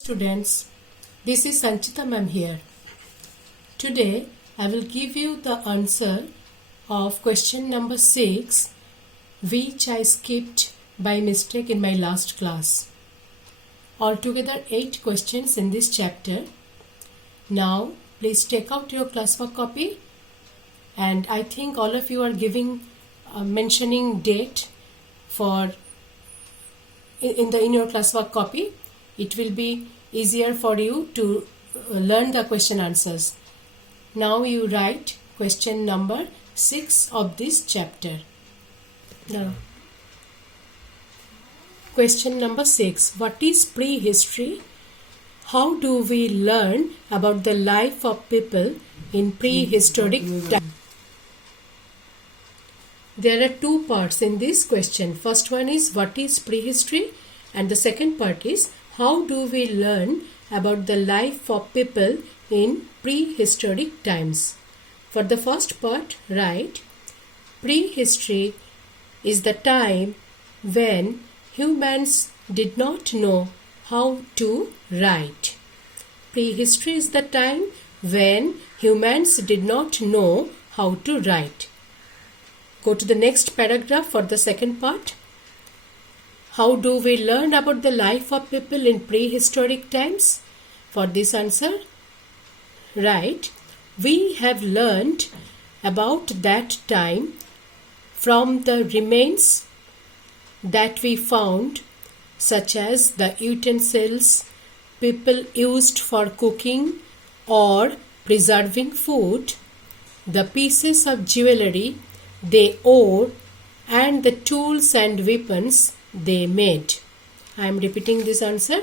Students, this is Sanchita ma'am here. Today I will give you the answer of question number 6, which I skipped by mistake in my last class. Altogether 8 questions in this chapter. Now please take out your classwork copy, and I think all of you are giving mentioning date for in your classwork copy. It will be easier for you to learn the question answers. Now you write question number 6 of this chapter. Now, question number 6. What is prehistory? How do we learn about the life of people in prehistoric time? There are two parts in this question. First one is what is prehistory, and the second part is how do we learn about the life of people in prehistoric times. For the first part, write prehistory is the time when humans did not know how to write. Prehistory is the time when humans did not know how to write. Go to the next paragraph for the second part. How do we learn about the life of people in prehistoric times? For this answer, write, we have learned about that time from the remains that we found, such as the utensils people used for cooking or preserving food, the pieces of jewelry they wore, and the tools and weapons they made. I am repeating this answer.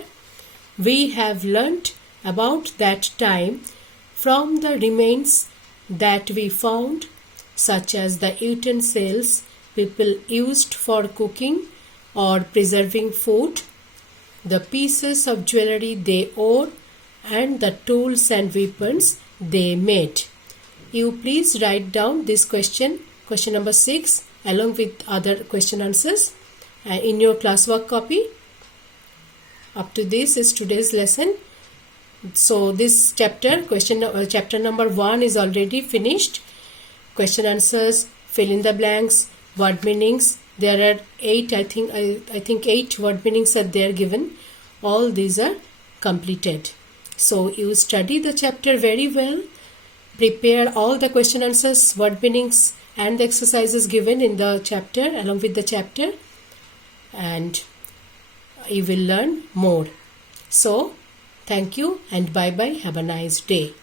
We have learnt about that time from the remains that we found, such as the utensils people used for cooking or preserving food, the pieces of jewelry they wore, and the tools and weapons they made. You please write down this question number 6, along with other question answers in your classwork copy. Up to this is today's lesson. So this chapter number 1 is already finished. Question answers, fill in the blanks, word meanings. There are 8, I think 8 word meanings are there given. All these are completed. So you study the chapter very well. Prepare all the question answers, word meanings, and the exercises given in the chapter along with the chapter, and you will learn more. So thank you and bye bye. Have a nice day.